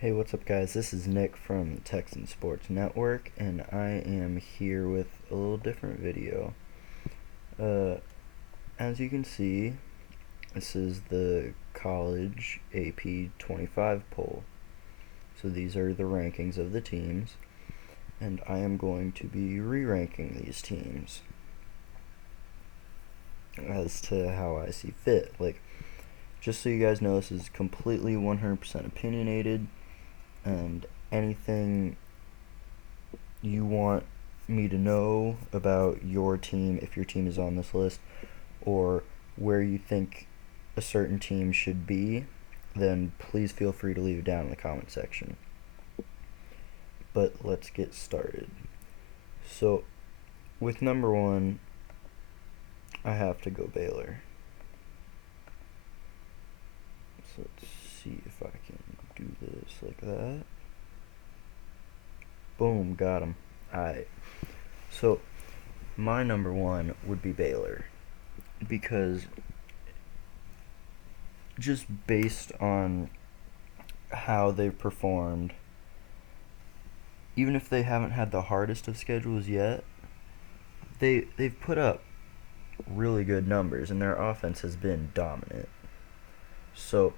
Hey, what's up, guys? This is Nick from the Texan Sports Network, and I am here with a little different video. Uh, as you can see, this is the college AP 25 poll. So these are the rankings of the teams, and I am going to be re-ranking these teams as to how I see fit. Just so you guys know, this is completely 100% opinionated, and anything you want me to know about your team, if your team is on this list, or where you think a certain team should be, then please feel free to leave it down in the comment section. But let's get started. So, with number one, I have to go Baylor. So let's see if I can do this like that. Boom, got him. Alright. So, my number one would be Baylor. Because just based on how they've performed, even if they haven't had the hardest of schedules yet, they've put up really good numbers, and their offense has been dominant. So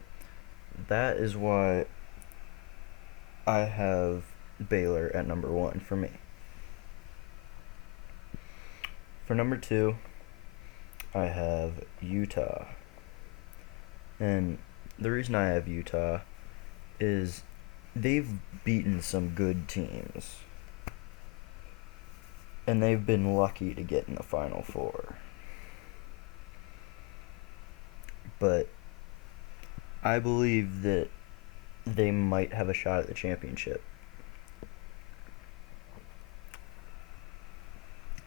that is why I have Baylor at number one for me. For number two, I have Utah. And the reason I have Utah is they've beaten some good teams, and they've been lucky to get in the Final Four. But I believe that they might have a shot at the championship.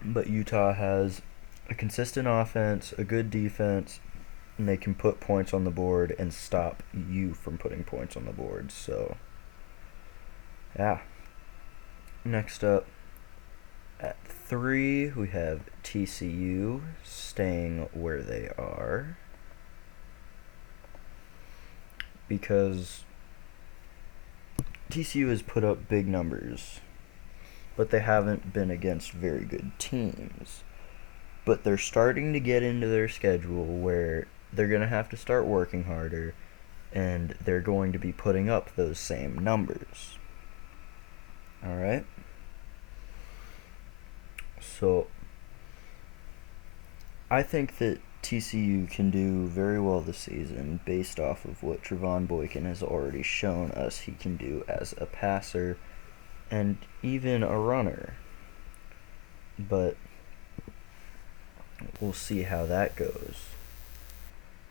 But Utah has a consistent offense, a good defense, and they can put points on the board and stop you from putting points on the board. So, yeah. Next up, at 3, we have TCU staying where they are, because TCU has put up big numbers, but they haven't been against very good teams. But they're starting to get into their schedule where they're going to have to start working harder, and they're going to be putting up those same numbers. Alright? So, I think that TCU can do very well this season based off of what Trevon Boykin has already shown us he can do as a passer and even a runner. But we'll see how that goes.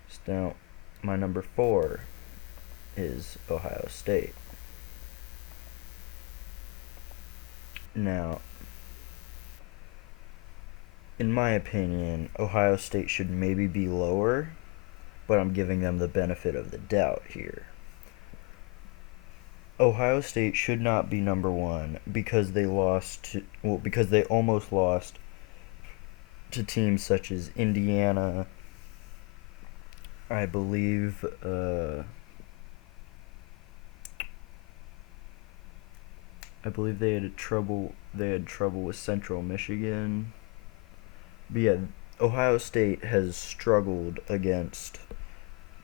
So now, my number 4 is Ohio State. Now, in my opinion, Ohio State should maybe be lower, but I'm giving them the benefit of the doubt here. Ohio State should not be number 1 because they because they almost lost to teams such as Indiana. I believe they had trouble with Central Michigan. But yeah, Ohio State has struggled against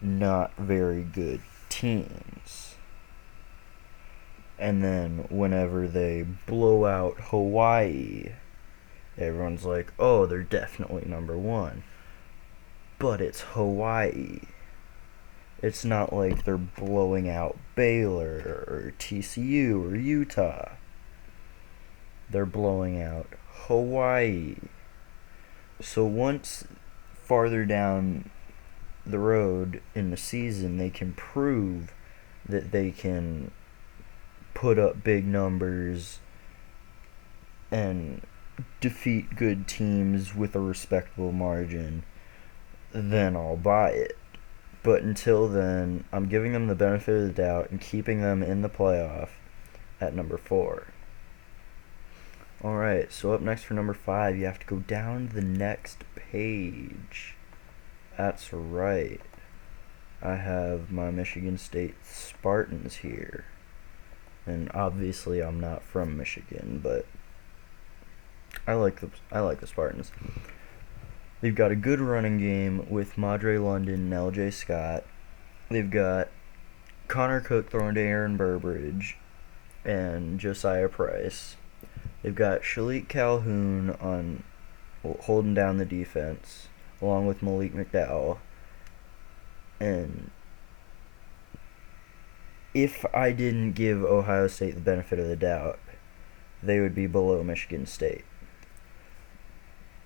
not very good teams. And then whenever they blow out Hawaii, everyone's like, oh, they're definitely number 1. But it's Hawaii. It's not like they're blowing out Baylor or TCU or Utah. They're blowing out Hawaii. So once farther down the road in the season, they can prove that they can put up big numbers and defeat good teams with a respectable margin, then I'll buy it. But until then, I'm giving them the benefit of the doubt and keeping them in the playoff at number 4. Alright, so up next for number 5, you have to go down the next page. That's right. I have my Michigan State Spartans here. And obviously, I'm not from Michigan, but I like the Spartans. They've got a good running game with Madre London and L.J. Scott. They've got Connor Cook throwing to Aaron Burbridge and Josiah Price. They've got Shalik Calhoun on holding down the defense, along with Malik McDowell. And if I didn't give Ohio State the benefit of the doubt, they would be below Michigan State.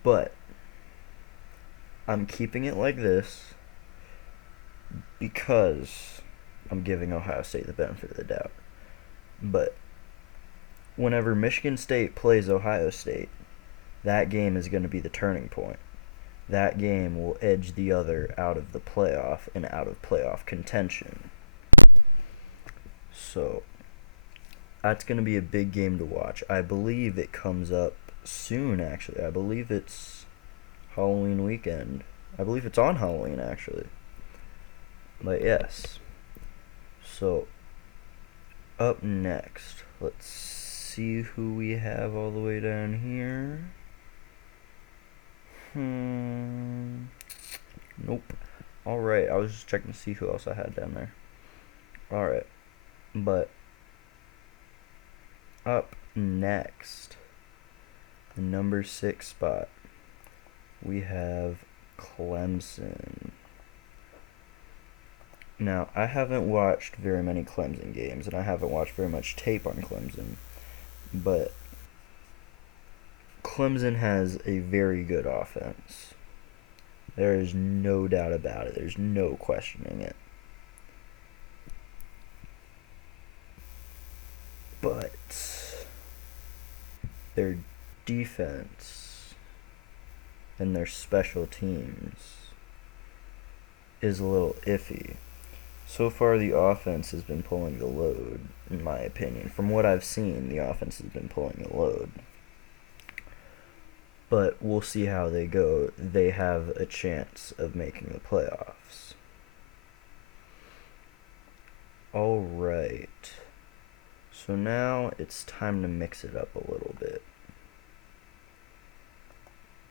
But I'm keeping it like this because I'm giving Ohio State the benefit of the doubt. But whenever Michigan State plays Ohio State, that game is going to be the turning point. That game will edge the other out of the playoff and out of playoff contention. So that's going to be a big game to watch. I believe it comes up soon, actually. I believe it's Halloween weekend. I believe it's on Halloween, actually. But yes. So, up next, let's see who we have all the way down here. Nope. Alright, I was just checking to see who else I had down there. Alright. But, up next, the number 6 spot, we have Clemson. Now, I haven't watched very many Clemson games, and I haven't watched very much tape on Clemson, but Clemson has a very good offense. There is no doubt about it. There's no questioning it. But their defense and their special teams is a little iffy. So far, the offense has been pulling the load, in my opinion. From what I've seen, the offense has been pulling the load. But we'll see how they go. They have a chance of making the playoffs. Alright. So now it's time to mix it up a little bit.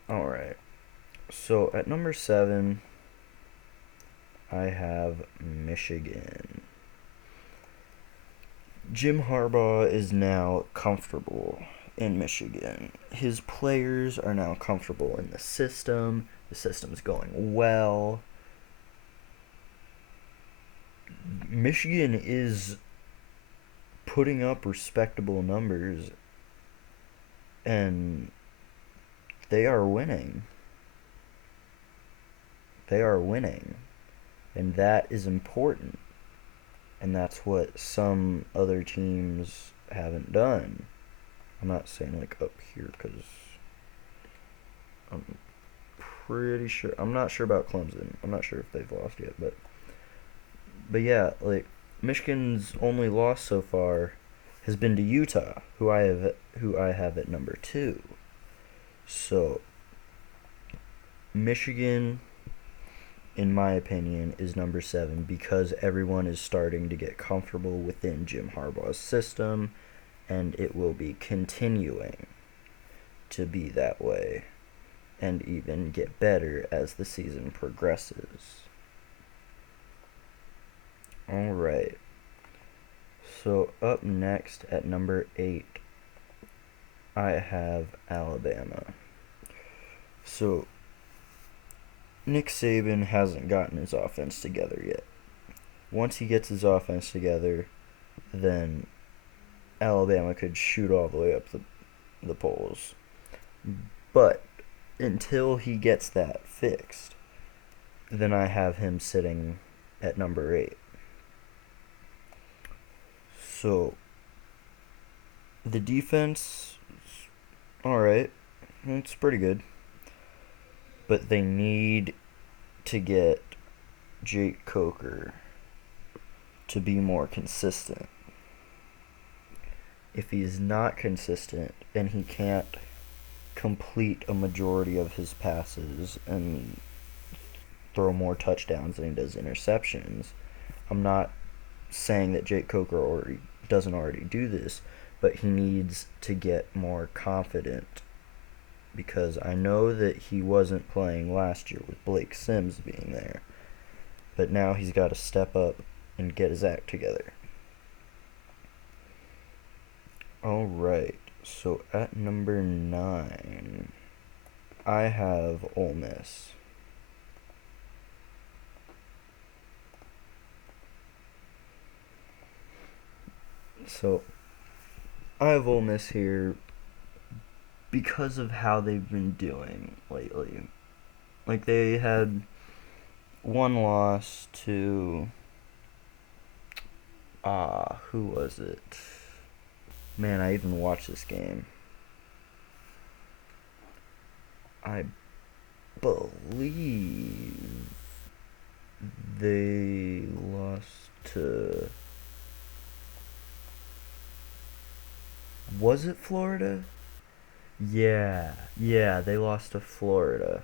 Alright. So at number 7, I have Michigan. Jim Harbaugh is now comfortable in Michigan. His players are now comfortable in the system. The system's going well. Michigan is putting up respectable numbers, and they are winning. They are winning. And that is important. And that's what some other teams haven't done. I'm not saying like up here because I'm pretty sure. I'm not sure about Clemson. I'm not sure if they've lost yet, but yeah, like Michigan's only loss so far has been to Utah, who I have at number 2. So Michigan, in my opinion, is number 7 because everyone is starting to get comfortable within Jim Harbaugh's system, and it will be continuing to be that way and even get better as the season progresses. Alright, so up next at number 8, I have Alabama. So Nick Saban hasn't gotten his offense together yet. Once he gets his offense together, then Alabama could shoot all the way up the polls. But until he gets that fixed, then I have him sitting at number 8. So the defense, alright, it's pretty good. But they need to get Jake Coker to be more consistent. If he's not consistent and he can't complete a majority of his passes and throw more touchdowns than he does interceptions, I'm not saying that Jake Coker already doesn't already do this, but he needs to get more confident, because I know that he wasn't playing last year with Blake Sims being there, but now he's got to step up and get his act together. Alright, so at number 9, I have Ole Miss. So, I have Ole Miss here because of how they've been doing lately. Like, they had one loss to, who was it? Man, I even watched this game. I believe they lost to... Was it Florida? Yeah, they lost to Florida.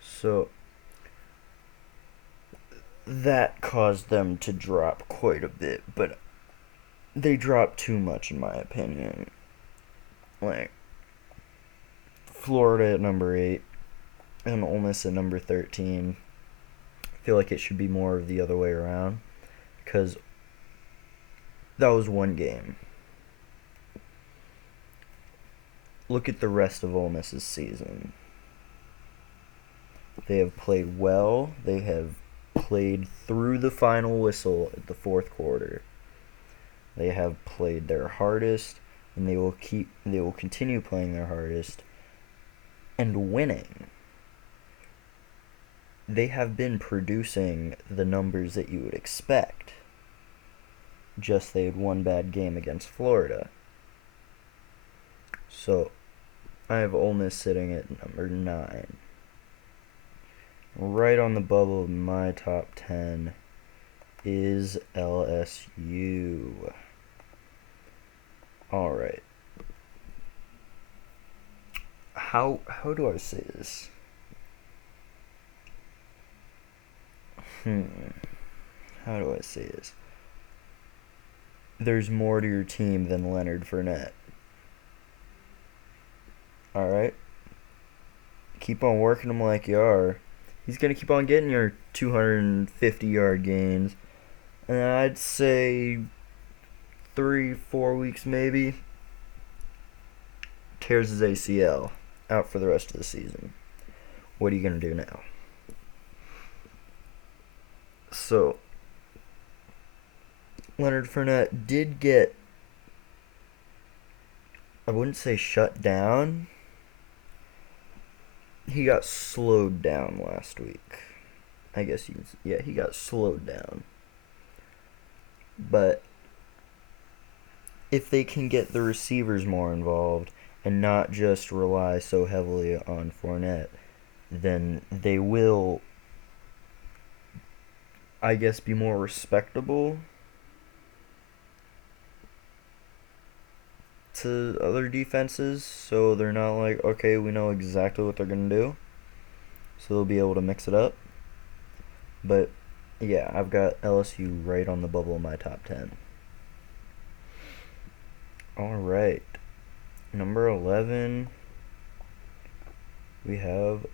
So, that caused them to drop quite a bit, but they dropped too much in my opinion. Like, Florida at number 8 and Ole Miss at number 13. I feel like it should be more of the other way around, because that was one game. Look at the rest of Ole Miss's season. They have played well. They have played through the final whistle at the fourth quarter. They have played their hardest, and they will continue playing their hardest and winning. They have been producing the numbers that you would expect. Just they had one bad game against Florida. So, I have Ole Miss sitting at number 9. Right on the bubble of my top 10 is LSU. Alright. How do I say this? How do I say this? There's more to your team than Leonard Fournette. Alright? Keep on working him like you are. He's going to keep on getting your 250-yard gains. And I'd say 3-4 weeks maybe. Tears his ACL. Out for the rest of the season. What are you going to do now? So, Leonard Fournette did get, I wouldn't say shut down. He got slowed down last week. I guess he got slowed down. But if they can get the receivers more involved and not just rely so heavily on Fournette, then they will, I guess, be more respectable to other defenses, so they're not like, okay, we know exactly what they're going to do, so they'll be able to mix it up. But yeah, I've got LSU right on the bubble of my top 10. Alright, number 11, we have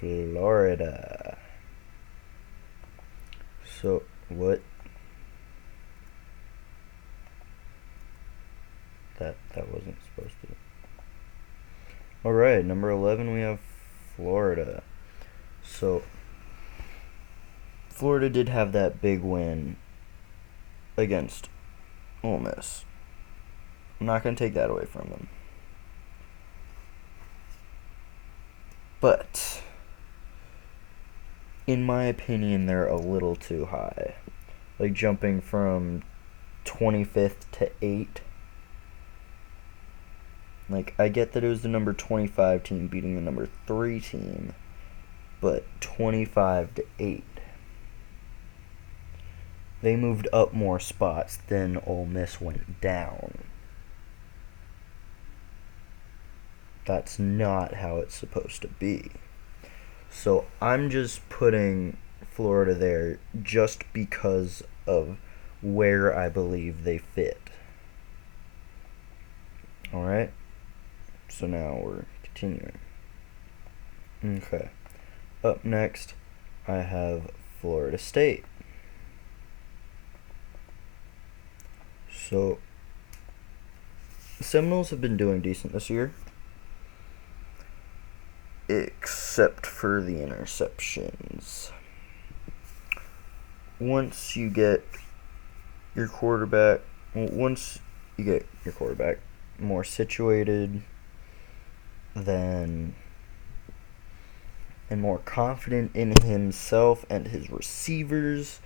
Florida. So, what? That wasn't supposed to. Alright, number 11, we have Florida. So, Florida did have that big win against Ole Miss. I'm not going to take that away from them. But, in my opinion, they're a little too high. Like, jumping from 25th to 8. Like, I get that it was the number 25 team beating the number 3 team, but 25 to 8. They moved up more spots than Ole Miss went down. That's not how it's supposed to be. So I'm just putting Florida there just because of where I believe they fit. Alright? So now we're continuing. Okay. Up next, I have Florida State. So, the Seminoles have been doing decent this year, except for the interceptions. Once you get your quarterback more situated, then and more confident in himself and his receivers,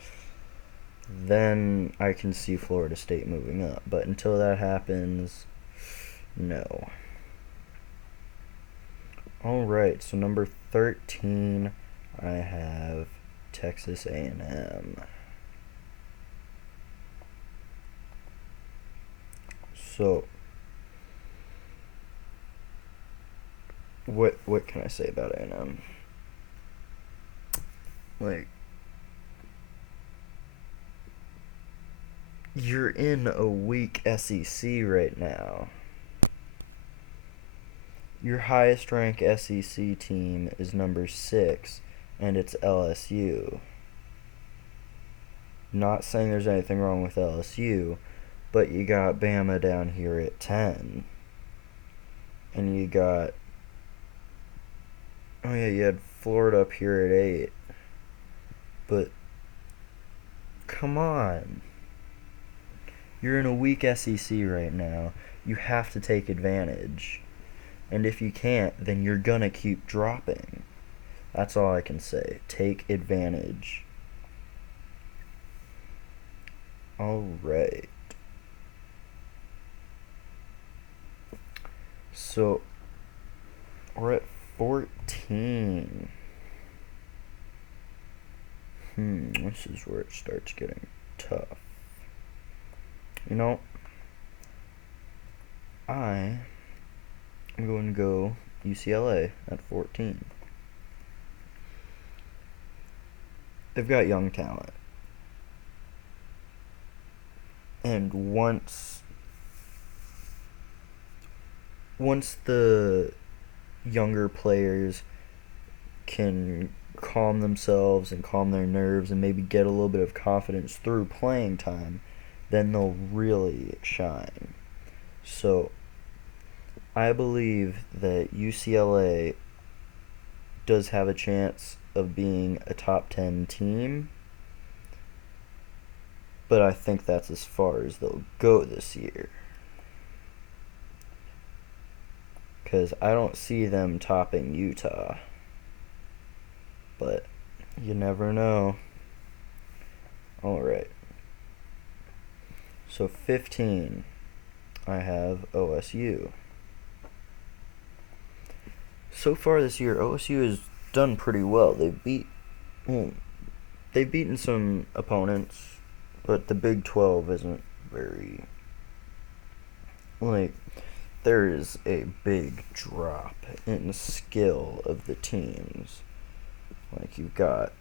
then I can see Florida State moving up. But until that happens, no. Alright, so number 13, I have Texas A&M. So, what can I say about A&M? Like, you're in a weak SEC right now. Your highest ranked SEC team is number 6, and it's LSU. Not saying there's anything wrong with LSU, but you got Bama down here at 10. And you got... Oh yeah, you had Florida up here at 8. But... Come on. You're in a weak SEC right now. You have to take advantage. And if you can't, then you're gonna keep dropping. That's all I can say. Take advantage. Alright. So, we're at 14. This is where it starts getting tough. You know, I'm going to go UCLA at 14. They've got young talent. And once the younger players can calm themselves and calm their nerves and maybe get a little bit of confidence through playing time, then they'll really shine. So, I believe that UCLA does have a chance of being a top 10 team, but I think that's as far as they'll go this year. Because I don't see them topping Utah. But you never know. Alright. So 15, I have OSU. So far this year, OSU has done pretty well. They've beaten some opponents, but the Big 12 isn't very... there is a big drop in skill of the teams. You've got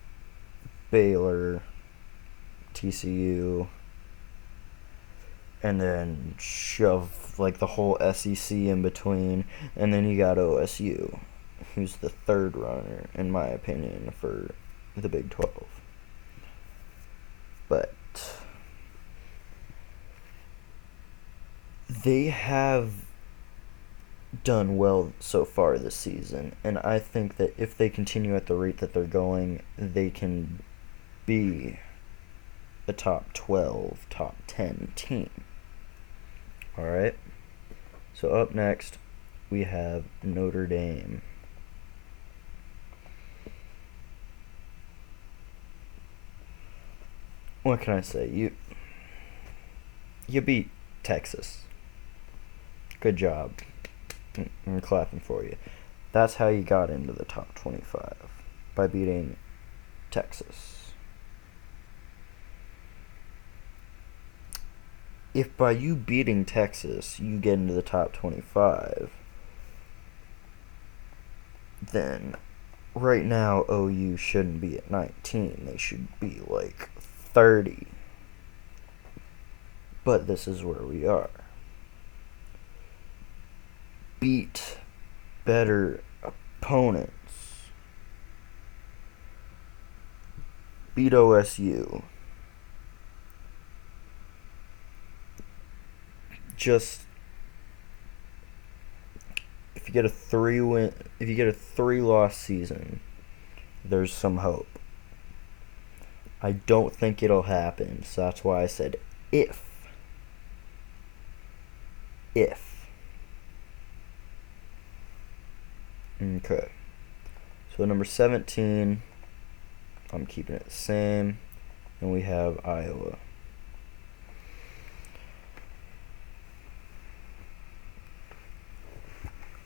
Baylor, TCU, and then shove the whole SEC in between, and then you got OSU, who's the third runner, in my opinion, for the Big 12. But they have done well so far this season, and I think that if they continue at the rate that they're going, they can be a top 12, top 10 team. Alright? So up next, we have Notre Dame. What can I say? You beat Texas. Good job. I'm clapping for you. That's how you got into the top 25, by beating Texas. If by you beating Texas you get into the top 25, then right now OU shouldn't be at 19. They should be 30. But this is where we are. Beat better opponents. Beat OSU. Just if you get a 3-loss season, there's some hope. I don't think it'll happen, so that's why I said if. If. Okay. So number 17, I'm keeping it the same, and we have Iowa.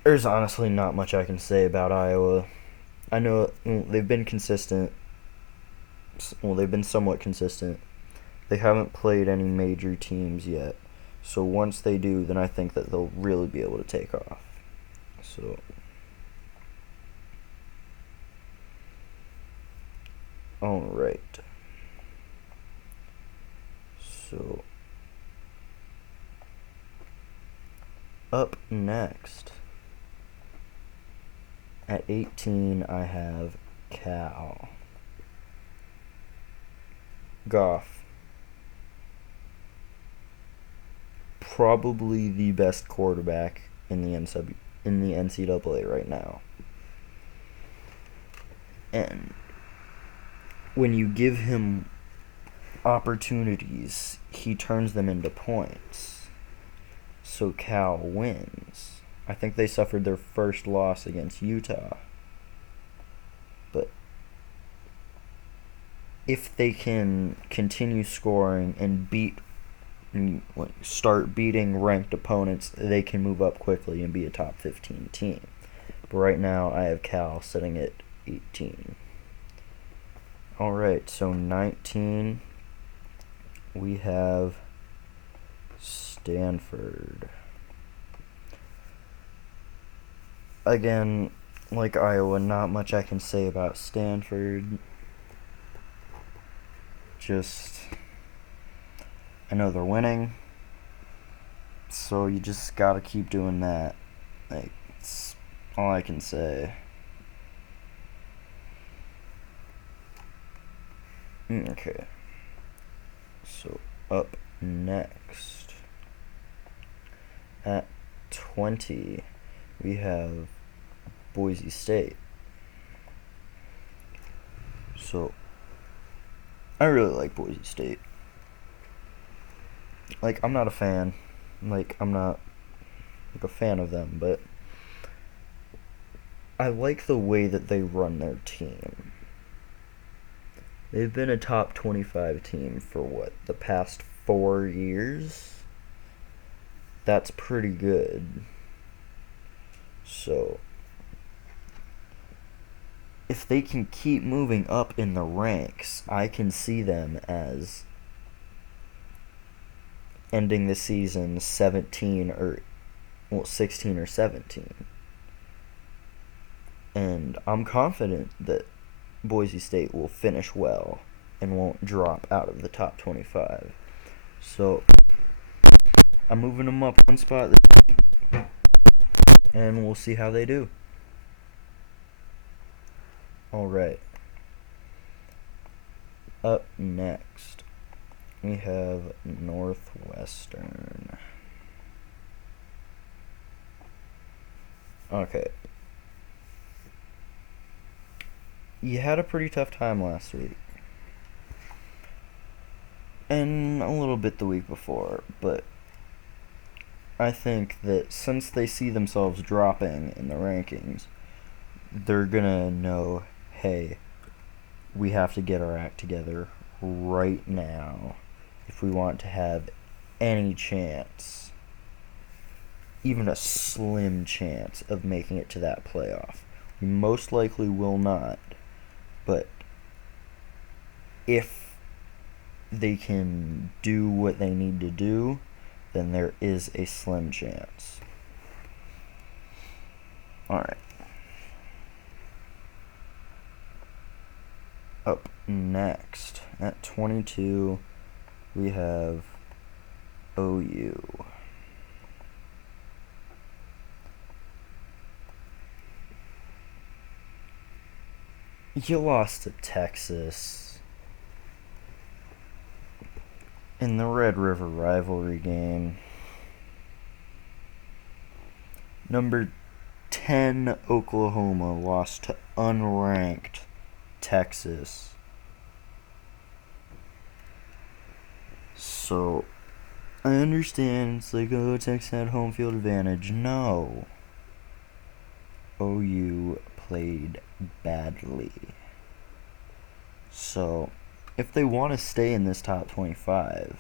There's honestly not much I can say about Iowa. I know they've been consistent. Well, they've been somewhat consistent. They haven't played any major teams yet. So once they do, then I think that they'll really be able to take off. So alright. So up next at 18 I have Cal. Goff. Probably the best quarterback in the NCAA right now. And when you give him opportunities, he turns them into points. So Cal wins. I think they suffered their first loss against Utah. But if they can continue scoring and start beating ranked opponents, they can move up quickly and be a top 15 team. But right now, I have Cal sitting at 18. Alright, so 19, we have Stanford. Again, like Iowa, not much I can say about Stanford. Just, I know they're winning, so you just gotta keep doing that. Like, it's all I can say. Okay. So, up next, at 20, we have Boise State. So, I really like Boise State. Like, I'm not a fan. Like, I'm not a fan of them, but I like the way that they run their team. They've been a top 25 team for the past 4 years? That's pretty good. So, if they can keep moving up in the ranks, I can see them as ending the season 16 or 17. And I'm confident that Boise State will finish well and won't drop out of the top 25. So, I'm moving them up one spot, and we'll see how they do. Alright. Up next, we have Northwestern. Okay. You had a pretty tough time last week. And a little bit the week before, but I think that since they see themselves dropping in the rankings, they're gonna know, hey, we have to get our act together right now if we want to have any chance, even a slim chance, of making it to that playoff. We most likely will not, but if they can do what they need to do, then there is a slim chance. Alright. Up next, at 22, we have OU. You lost to Texas in the Red River rivalry game. Number 10 Oklahoma lost to unranked Texas. So, I understand it's like, oh, Texas had home field advantage. No. OU played badly. So, if they want to stay in this top 25,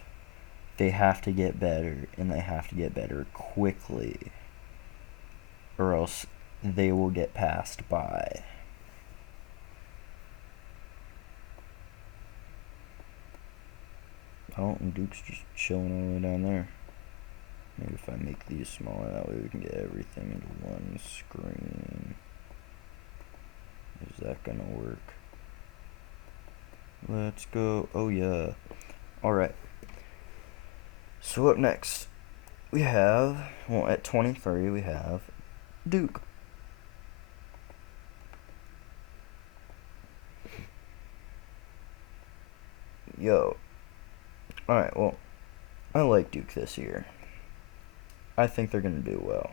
they have to get better, and they have to get better quickly, or else they will get passed by. Oh, and Duke's just chilling all the way down there. Maybe if I make these smaller, that way we can get everything into one screen. Is that gonna work? Let's go. Oh, yeah. Alright. So up next, we have, well, at 23, we have Duke. Yo. Alright, well, I like Duke this year. I think they're going to do well.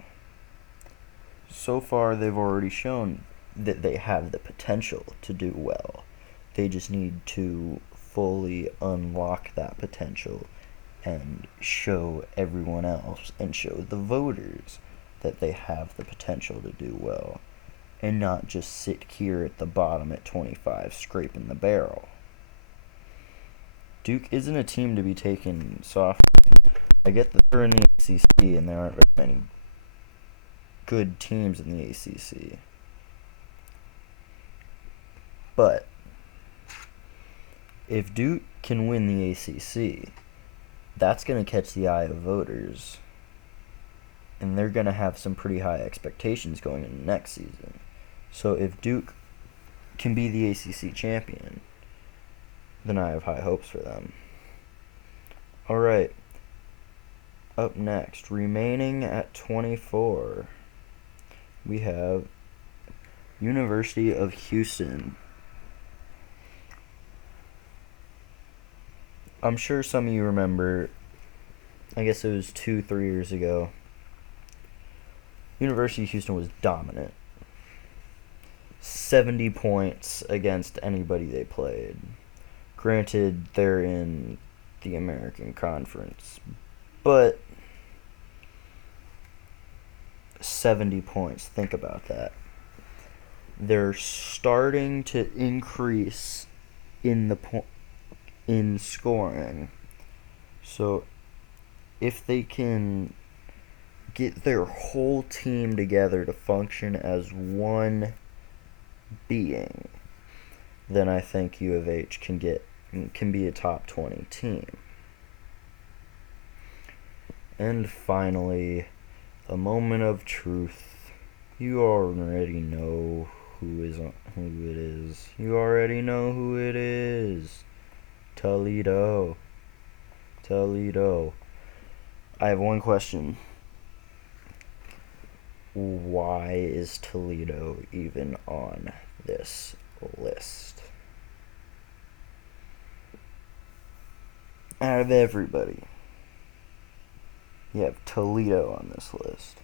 So far, they've already shown that they have the potential to do well. They just need to fully unlock that potential and show everyone else and show the voters that they have the potential to do well, and not just sit here at the bottom at 25 scraping the barrel. Duke isn't a team to be taken soft. I get that they're in the ACC and there aren't very many good teams in the ACC. But if Duke can win the ACC, that's going to catch the eye of voters, and they're going to have some pretty high expectations going into next season. So if Duke can be the ACC champion, then I have high hopes for them. Alright, up next, remaining at 24, we have University of Houston. I'm sure some of you remember, I guess it was 2-3 years ago, University of Houston was dominant. 70 points against anybody they played. Granted, they're in the American Conference, but 70 points, think about that. They're starting to increase in scoring. So if they can get their whole team together to function as one being, then I think U of H can be a top 20 team. And finally, a moment of truth. You already know who it is. You already know who it is. Toledo. I have one question. Why is Toledo even on this list? Out of everybody, you have Toledo on this list.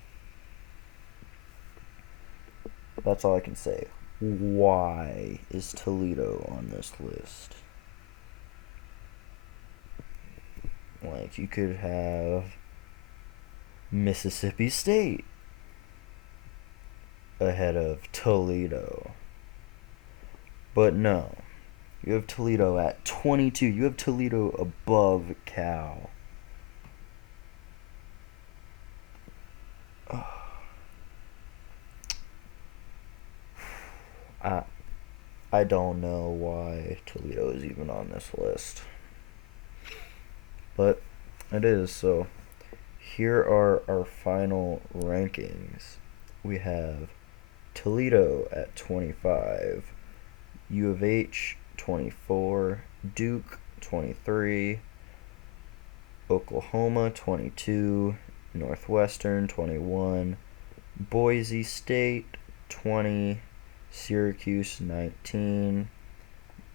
That's all I can say. Why is Toledo on this list? Like, you could have Mississippi State ahead of Toledo. But no. You have Toledo at 22. You have Toledo above Cal. I don't know why Toledo is even on this list. But it is, so here are our final rankings. We have Toledo at 25, U of H 24, Duke 23, Oklahoma 22, Northwestern 21, Boise State 20, Syracuse 19,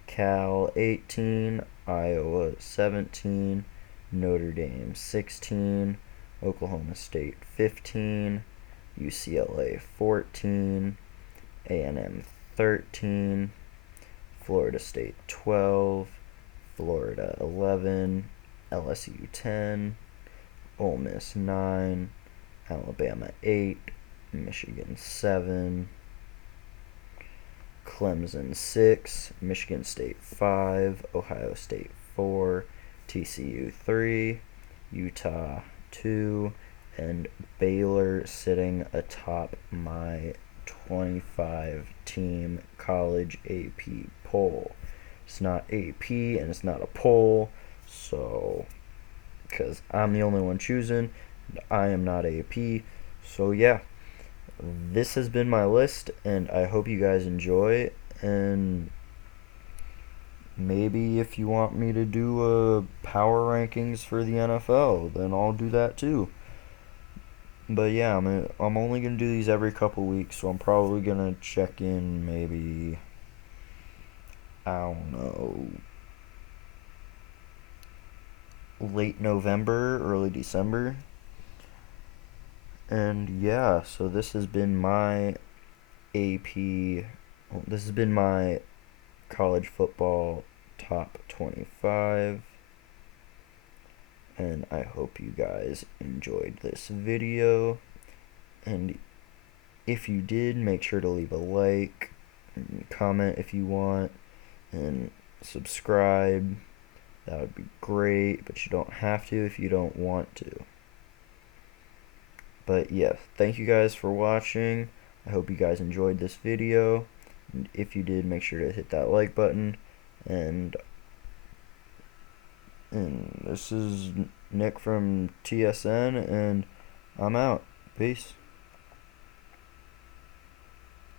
Cal 18, Iowa 17, Notre Dame 16, Oklahoma State 15, UCLA 14, A&M 13, Florida State 12, Florida 11, LSU 10, Ole Miss 9, Alabama 8, Michigan 7, Clemson 6, Michigan State 5, Ohio State 4, TCU 3, Utah 2, and Baylor sitting atop my 25-team college AP poll. It's not AP and it's not a poll, so because I'm the only one choosing, I am not AP. So yeah, this has been my list, and I hope you guys enjoy. And maybe if you want me to do a power rankings for the NFL, then I'll do that too. But yeah, I'm only gonna do these every couple weeks, so I'm probably gonna check in maybe, I don't know, late November, early December. And yeah, so this has been my AP. This has been my college football top 25. And I hope you guys enjoyed this video. And if you did, make sure to leave a like, and comment if you want, and subscribe. That would be great, but you don't have to if you don't want to. But yeah, thank you guys for watching. I hope you guys enjoyed this video. And if you did, make sure to hit that like button. And this is Nick from TSN, and I'm out. Peace.